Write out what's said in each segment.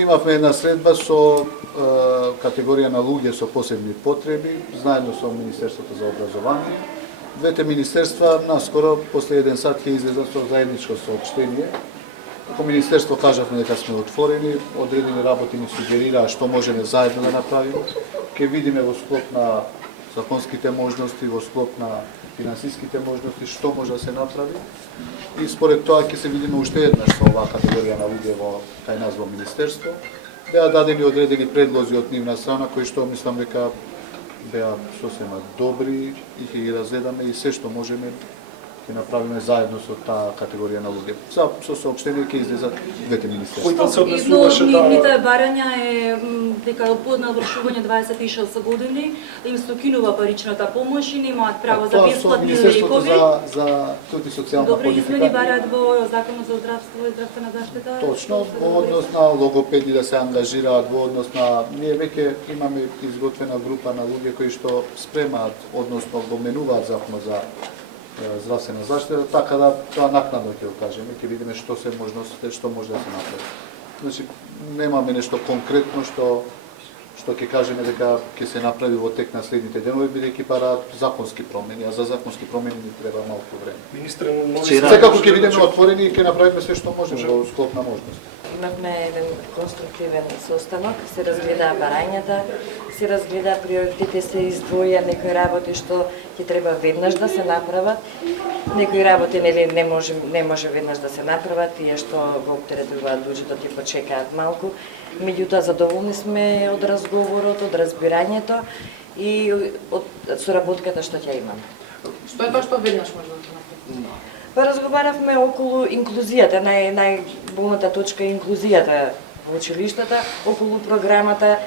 Имавме една средба со категорија на луѓе со посебни потреби, заедно со Министерството за образование. Двете министерства наскоро, после 1 сат, ќе излезат со заедничко соопштение. Како министерство кажавме дека сме отворени, одредени работи ни сугерираа што можеме заедно да направиме. Ќе видиме во склоп на законските можности, во склоп на финансиските можности, што може да се направи. И според тоа ќе се видиме уште еднаш со оваа категорија на луѓе кај нас во Министерство. Беа дадени одредени предлози од нивна страна, кои што мислам дека беа сосема добри и ќе ги разгледаме и се што можеме ќе направиме заедно со таа категорија на луѓе. Со соопштение ќе излезат двете министерства. Едно од нивните барања е дека под навршување 26 години им се укинува паричната помош и немаат право за бесплатни лекови. За труд и социјална политика. Добри измени бараат во Законот за здравство и здравствена заштита. Точно, во однос на логопеди да се ангажираат, во однос на ние веќе имаме изготвена група на луѓе кои што спремаат, односно го менуваат Законот за здравствена заштита, така да тоа накнадно ќе го кажеме, ќе видиме што се можностите, што може да се направи. Значи, немаме нешто конкретно што ќе кажеме дека ќе се направи во тек на следните денови, бидејќи бараат законски промени, а за законски промени ни треба малку време. Министре, секако ќе бидеме отворени и ќе направиме се што можеме во склоп на можности. Имавме еден конструктивен состанок, се разгледаа барањата, се разгледаа приоритети, се издвоја некои работи што ќе треба веднаш да се направат. Некои работи не може веднаш да се направат, тие што го оптеретуваат буџетот и почекаат малку. Меѓутоа задоволни сме од разговорот, од разбирањето и од соработката што ќе имаме. Што е тоа што веднаш може да се направи? Па разговаравме околу инклузијата, најболната точка е инклузијата во училиштата, околу програмата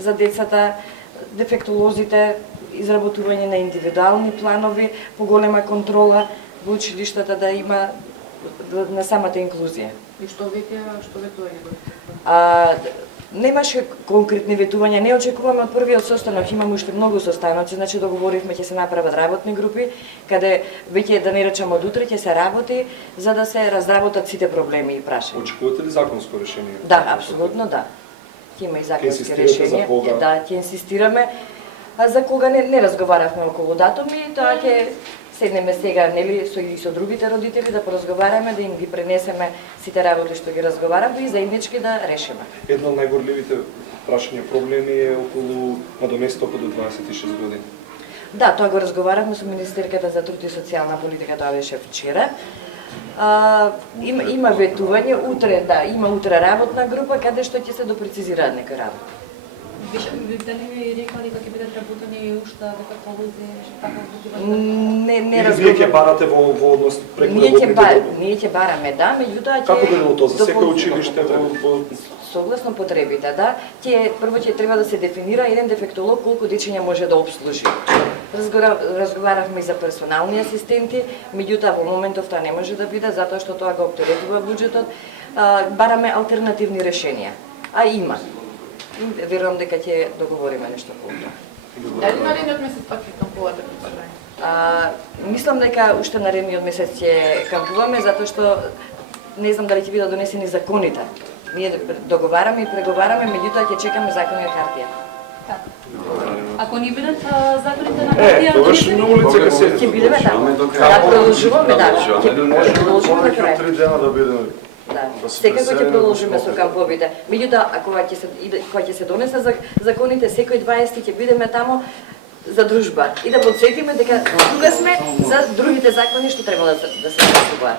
за децата, дефектолозите, изработување на индивидуални планови, поголема контрола во училиштата да има на самата инклузија. И што ветување? Немаше конкретни ветувања, не очекуваме од првиот состанок, имаме уште многу состаноци, значи договоривме ќе се направат работни групи, каде веќе да не речам од утре ќе се работи за да се разработат сите проблеми и прашања. Очекувате ли законско решение? Да, апсолутно да. Ќе има и законски решенија. Да, ќе инсистираме. А за кога не разговаравме околу датуми, тоа ќе седнеме сега, нели, со другите родители да поразговараме, да им ги пренесеме сите работи што ги разговараме и заеднички да решиме. Едно од најгорливите прашања проблеми е околу надоместокот до 26 години. Да, тоа го разговаравме со Министерката за труд и социјална политика, тоа беше вчера. Има ветување, има утре работна група каде што ќе се допрецизираат некои работи. Дали ви рекла дека ќе бидат работени уште дефектолози, така не Вие ќе барате во однос преку Ние ќе бараме, да, меѓутоа ќе Како би било тоа за секој училиште во согласно потребите, да, прво ќе треба да се дефинира еден дефектолог колку дечиња може да обслужи. Разговаравме и за персонални асистенти, меѓутоа во моментов тоа не може да биде затоа што тоа го оптеретува буџетот. Бараме алтернативни решенија, а има. Верувам дека ќе договориме нешто по тоа. Дали наредниот месец пак ќе кампувате пред Мислам дека уште наредниот месец ќе кампуваме затоа што не знам дали ќе бидат донесени законите. Ние договараме и преговараме, меѓутоа ќе чекаме закони на хартија. Ако не бидат законите на хартија донесени, на улица ќе бидеме таму. Да продолжуваме, да. Ќе продолжуваме до крај. 3 дена да бидеме. Да, секако ќе продолжиме со камповите. Меѓутоа, кога ќе се донесат законите, секој 20 ќе бидеме таму за дружба и да подсетиме дека тука сме за другите закони што треба да се гласуваат.